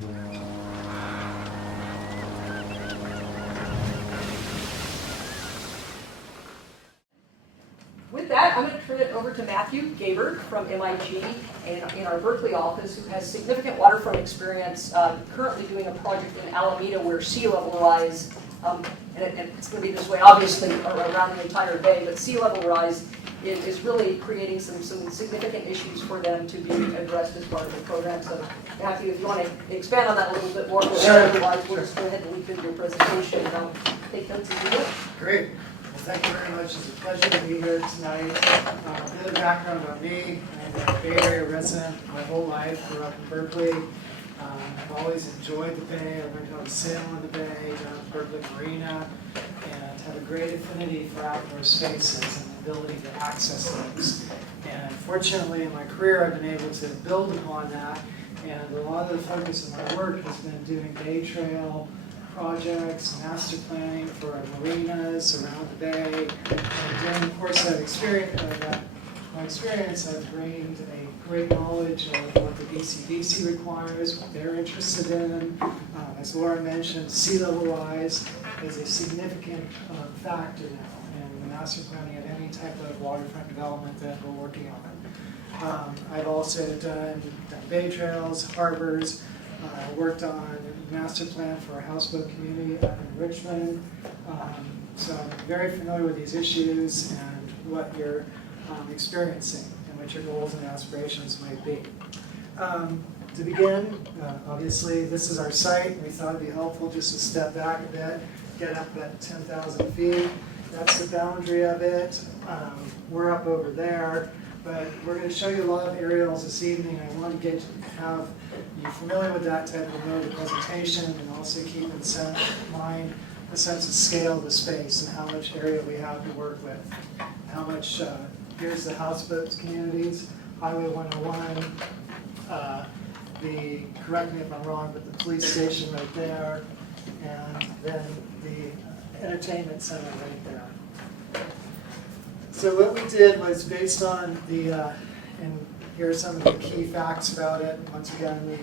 With that, I'm going to turn it over to Matthew Gabert from MIT in our Berkeley office, who has significant waterfront experience, currently doing a project in Alameda where sea level rise, and it's going to be this way obviously around the entire bay, but sea level rise is really creating some significant issues for them to be addressed as part of the program. So Matthew, if you want to expand on that a little bit more, otherwise we'll just go ahead and leap into your presentation and take notes as you go. Great. Well, thank you very much. It's a pleasure to be here tonight. A bit of background on me. I'm a Bay Area resident my whole life. Grew up in Berkeley. I've always enjoyed the Bay. I learned how to sail on the Bay, down at Berkeley Marina, and have a great affinity for outdoor spaces and the ability to access those. And fortunately, in my career, I've been able to build upon that. And a lot of the focus of my work has been doing Bay Trail projects, master planning for our marinas around the bay. And during the course of my experience, I've gained a great knowledge of what the BCDC requires, what they're interested in. As Laura mentioned, sea level rise is a significant factor now in the master planning of any type of waterfront development that we're working on. I've also done bay trails, harbors, worked on master plan for our houseboat community up in Richmond. So I'm very familiar with these issues and what you're experiencing and what your goals and aspirations might be. To begin, obviously this is our site. We thought it'd be helpful just to step back a bit, get up at 10,000 feet. That's the boundary of it. We're up over there. But we're going to show you a lot of aerials this evening. I want to have you familiar with that type of mode of presentation and also keep in mind the sense of scale of the space and how much area we have to work with. How much, here's the houseboat communities, Highway 101, correct me if I'm wrong, but the police station right there, and then the entertainment center right there. So what we did was based on and here are some of the key facts about it. Once again,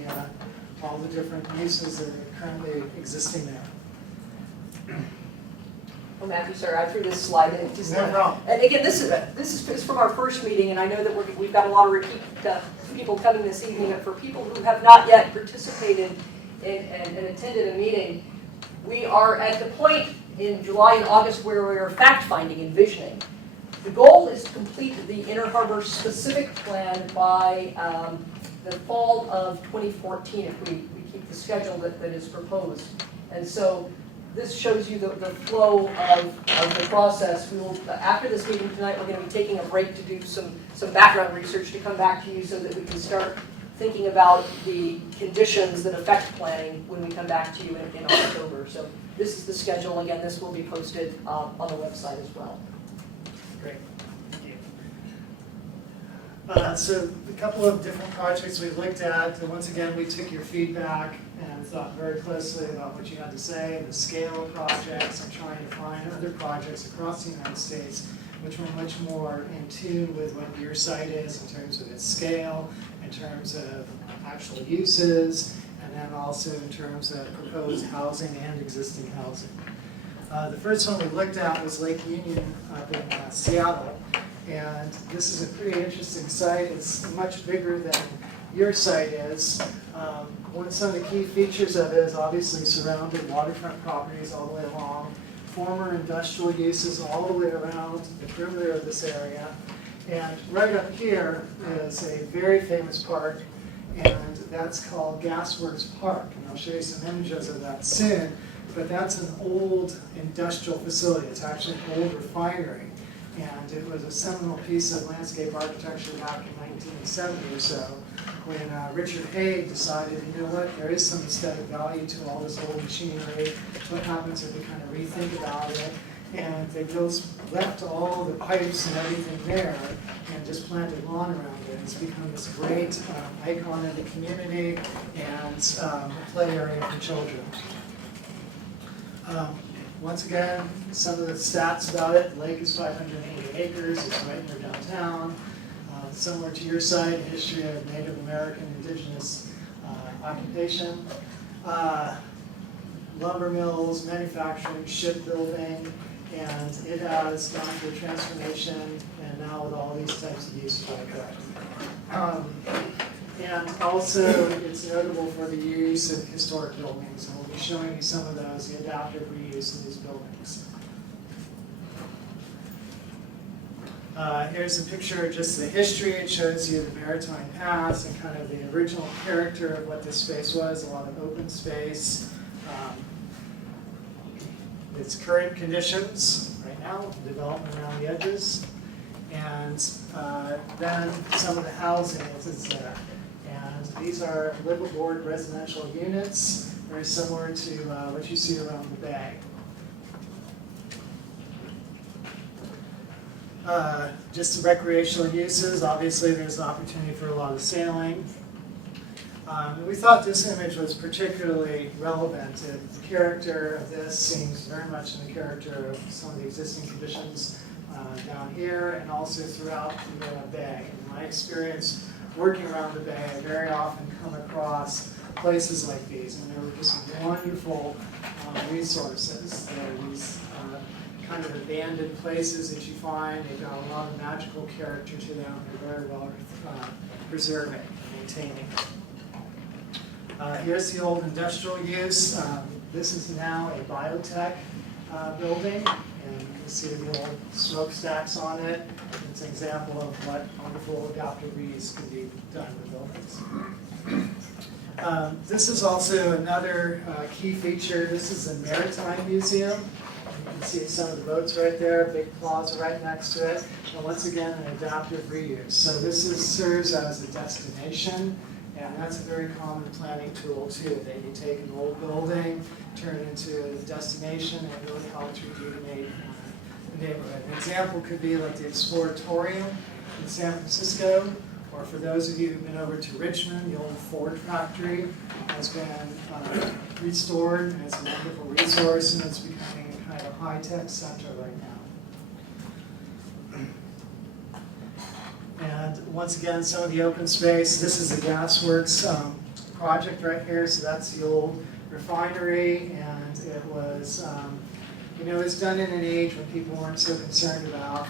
all the different uses that are currently existing there. Oh, Matthew, sorry, I threw this slide in. No problem. And again, this is from our first meeting, and I know that we've got a lot of repeat people coming this evening. But for people who have not yet participated and attended a meeting, we are at the point in July and August where we are fact-finding and visioning. The goal is to complete the Inner Harbor specific plan by the fall of 2014 if we keep the schedule that is proposed. And so this shows you the flow of the process. We will, after this meeting tonight, we're going to be taking a break to do some background research to come back to you so that we can start thinking about the conditions that affect planning when we come back to you in October. So this is the schedule. Again, this will be posted on the website as well. Great, thank you. So a couple of different projects we looked at, and once again we took your feedback and thought very closely about what you had to say, the scale of projects, and trying to find other projects across the United States which were much more in tune with what your site is in terms of its scale, in terms of actual uses, and then also in terms of proposed housing and existing housing. The first one we looked at was Lake Union up in Seattle, and this is a pretty interesting site. It's much bigger than your site is. Some of the key features of it is obviously surrounded waterfront properties all the way along, former industrial uses all the way around the perimeter of this area, and right up here is a very famous park, and that's called Gasworks Park, and I'll show you some images of that soon. But that's an old industrial facility. It's actually an old refinery. And it was a seminal piece of landscape architecture back in 1970 or so when Richard Haig decided, you know what, there is some aesthetic value to all this old machinery. What happens if we kind of rethink about it? And they just left all the pipes and everything there and just planted lawn around it. It's become this great icon in the community and a play area for children. Once again, some of the stats about it. The lake is 580 acres. It's right near downtown. Similar to your site, history of Native American indigenous occupation. Lumber mills, manufacturing, shipbuilding, and it has gone through a transformation, and now with all these types of uses like that. And also, it's notable for the use of historic buildings, and we'll be showing you some of those, the adaptive reuse of these buildings. Here's a picture of just the history. It shows you the maritime past and kind of the original character of what this space was, a lot of open space. Its current conditions right now, development around the edges, and then some of the housing is there. And these are liveaboard residential units, very similar to what you see around the bay. Just the recreational uses, obviously there's an opportunity for a lot of sailing. And we thought this image was particularly relevant. The character of this seems very much in the character of some of the existing conditions down here and also throughout the bay. In my experience working around the bay, I very often come across places like these, and they were just wonderful resources. They're these kind of abandoned places that you find. They've got a lot of magical character to them. They're very well preserving and maintaining. Here's the old industrial use. This is now a biotech building, and you can see the old smokestacks on it. It's an example of what wonderful adaptive reuse can be done with buildings. This is also another key feature. This is a maritime museum. You can see some of the boats right there, big plaza right next to it. And once again, an adaptive reuse. So this serves as a destination. And that's a very common planning tool too, that you take an old building, turn it into a destination, and it really helps rejuvenate the neighborhood. An example could be like the Exploratorium in San Francisco, or for those of you who've been over to Richmond, the old Ford factory has been restored, and it's a wonderful resource, and it's becoming a kind of high-tech center right now. And once again, some of the open space. This is the Gasworks project right here. So that's the old refinery, and it was, it was done in an age when people weren't so concerned about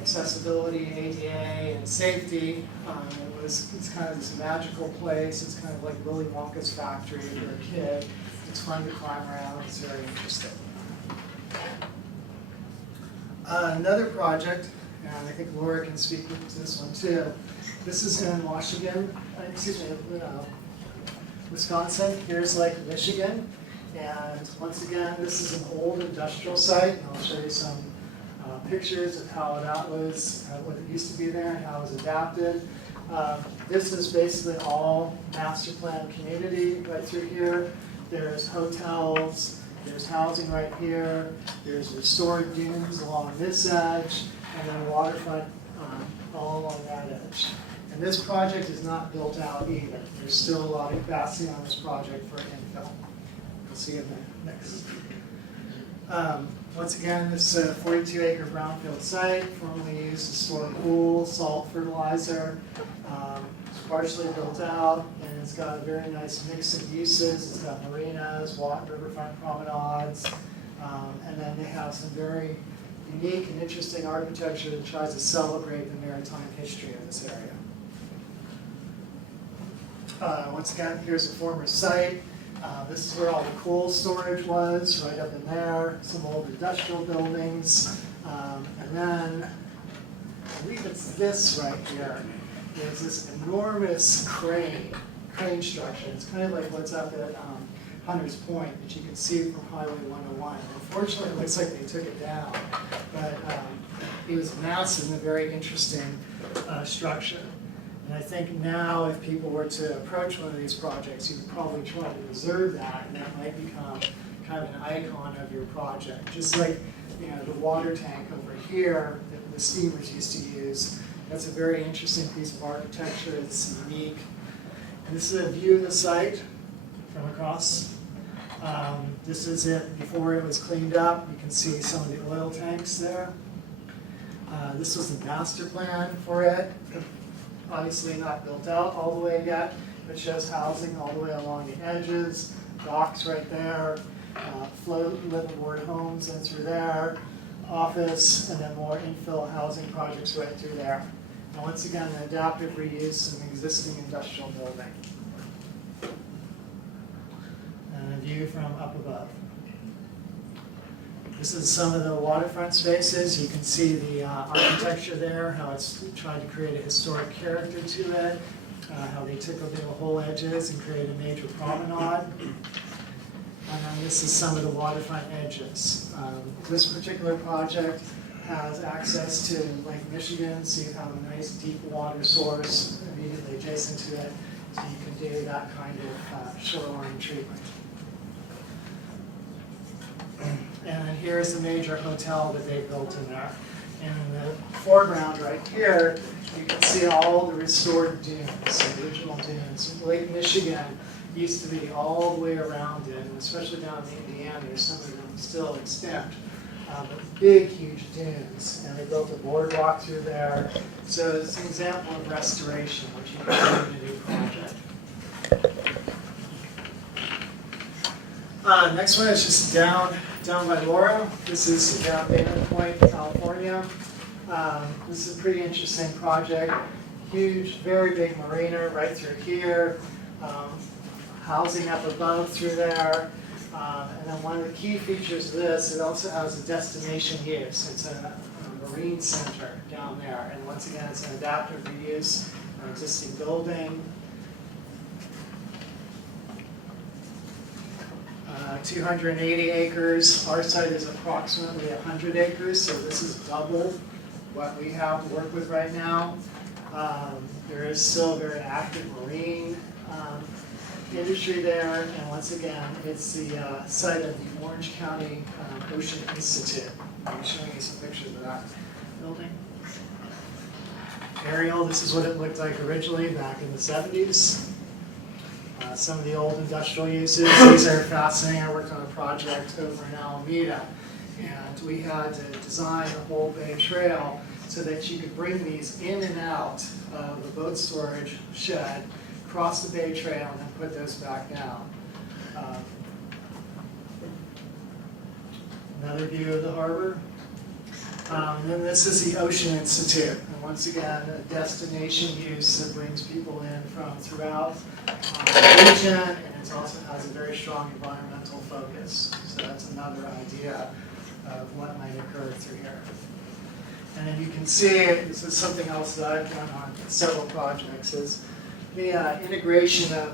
accessibility, ADA, and safety. It's kind of this magical place. It's kind of like Willy Wonka's factory if you're a kid. It's fun to climb around. It's very interesting. Another project. And I think Laura can speak to this one too. This is in Wisconsin. Here's Lake Michigan. And once again, this is an old industrial site. And I'll show you some pictures of how that was, what it used to be there and how it was adapted. This is basically all master plan community right through here. There's hotels, there's housing right here, there's restored dunes along this edge, and then waterfront all along that edge. And this project is not built out either. There's still a lot of capacity on this project for infill. We'll see in the next. Once again, this 42-acre brownfield site, formerly used to store pool, salt fertilizer. It's partially built out, and it's got a very nice mix of uses. It's got marinas, riverfront promenades, and then they have some very unique and interesting architecture that tries to celebrate the maritime history of this area. Once again, here's a former site. This is where all the coal storage was, right up in there, some old industrial buildings. And then, I believe it's this right here. There's this enormous crane structure. It's kind of like what's up at Hunters Point that you can see from Highway 101. Unfortunately, it looks like they took it down, but it was massive and a very interesting structure. And I think now if people were to approach one of these projects, you would probably try to reserve that, and that might become kind of an icon of your project. Just like the water tank over here that the steamers used to use. That's a very interesting piece of architecture. It's unique. And this is a view of the site from across. This is it before it was cleaned up. You can see some of the oil tanks there. This was the master plan for it. Obviously not built out all the way yet. which shows housing all the way along the edges, docks right there, float liveaboard homes in through there, office, and then more infill housing projects right through there. And once again, an adaptive reuse of an existing industrial building. And a view from up above. This is some of the waterfront spaces. You can see the architecture there, how it's tried to create a historic character to it, how they took away the whole edges and created a major promenade. And then this is some of the waterfront edges. This particular project has access to Lake Michigan, so you have a nice deep water source immediately adjacent to it, so you can do that kind of shoreline treatment. And then here's the major hotel that they built in there. And in the foreground right here, you can see all the restored dunes, the original dunes. Lake Michigan used to be all the way around it, and especially down in Indiana, there's some of them still extant. But big, huge dunes, and they built a boardwalk through there. So it's an example of restoration, which you can do in a new project. Next one is just down by Laura. This is down Dana Point, California. This is a pretty interesting project. Huge, very big marina right through here. Housing up above through there. And then one of the key features of this, it also has a destination use. It's a marine center down there. And once again, it's an adaptive reuse, an existing building. 280 acres. Our site is approximately 100 acres, so this is double what we have to work with right now. There is still a very active marine industry there, and once again, it's the site of the Orange County Ocean Institute. I'm showing you some pictures of that building. Aerial, this is what it looked like originally back in the 70s. Some of the old industrial uses. These are fascinating. I worked on a project over in Alameda, and we had to design the whole Bay Trail so that you could bring these in and out of the boat storage shed, cross the Bay Trail, and then put those back down. Another view of the harbor. And then this is the Ocean Institute. And once again, a destination use that brings people in from throughout the region, and it also has a very strong environmental focus. So that's another idea of what might occur through here. And then you can see, this is something else that I've done on several projects, is the integration of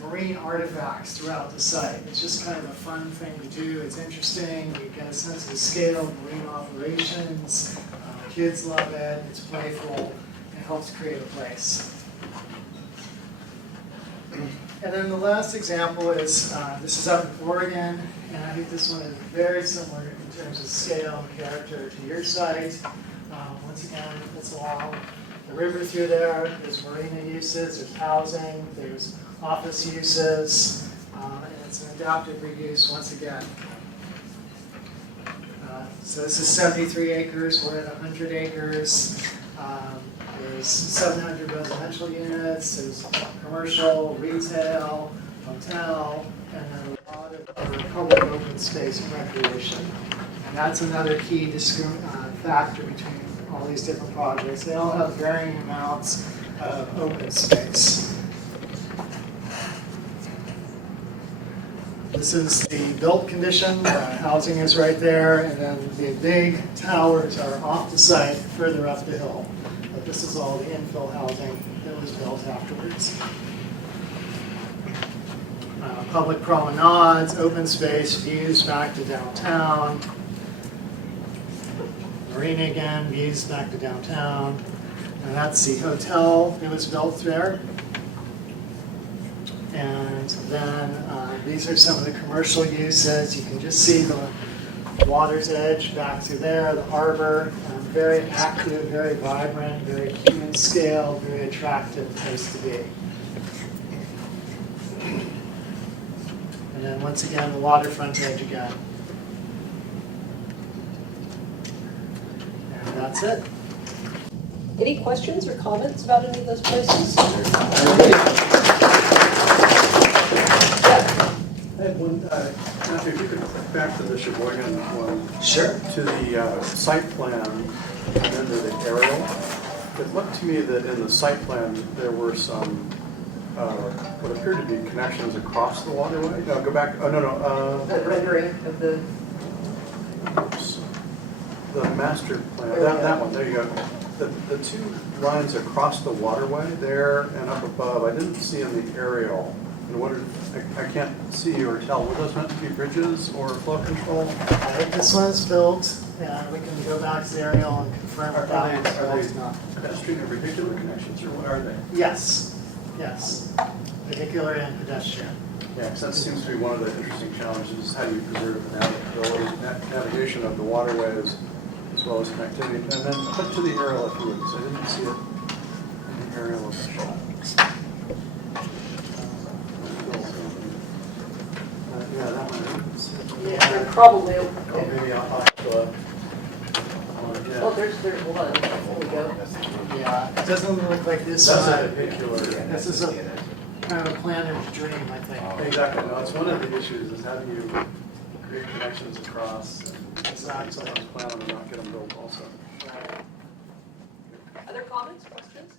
marine artifacts throughout the site. It's just kind of a fun thing to do. It's interesting. You get a sense of the scale of marine operations. Kids love it. It's playful. It helps create a place. And then the last example is, this is up in Oregon, and I think this one is very similar in terms of scale and character to your site. Once again, it's along the river through there. There's marina uses, there's housing, there's office uses, and it's an adaptive reuse once again. So this is 73 acres, we're at 100 acres. There's 700 residential units, there's commercial, retail, hotel, and then a lot of public open space and recreation. And that's another key factor between all these different projects. They all have varying amounts of open space. This is the built condition. Housing is right there, and then the big towers are off the site further up the hill. But this is all the infill housing that was built afterwards. Public promenades, open space, views back to downtown. Marina again, views back to downtown. And that's the hotel that was built there. And then these are some of the commercial uses. You can just see the water's edge back through there, the harbor. Very active, very vibrant, very human scale, very attractive place to be. And then once again, the waterfront edge again. And that's it. Any questions or comments about any of those places? I had one, Matthew, if you could back to the Sheboygan one. Sure. To the site plan and then to the aerial. It looked to me that in the site plan, there were some, what appeared to be connections across the waterway. No, go back, oh, no. The rendering of the, Oops. The master plan, that one, there you go. The two lines across the waterway there and up above, I didn't see in the aerial. And what I can't see or tell, were those meant to be bridges or flow control? This one's built, and we can go back to the aerial and confirm Are that they- one is not. Pedestrian or vehicular connections, or what are they? Yes, vehicular and pedestrian. Yeah, because that seems to be one of the interesting challenges, is how do you preserve the navigation of the waterways as well as connectivity. And then up to the aerial if you would, because I didn't see it in the aerial of the shot. Yeah, that one. yeah, they're probably, Oh, maybe I'll have to, oh, there's, hold on, there we go. Yeah, it doesn't look like this That's a side. vehicular. This is a kind of a planner's dream, I think. Exactly, no, it's one of the issues, is how do you create connections across and sometimes plan them and not get them built also. Other comments, questions?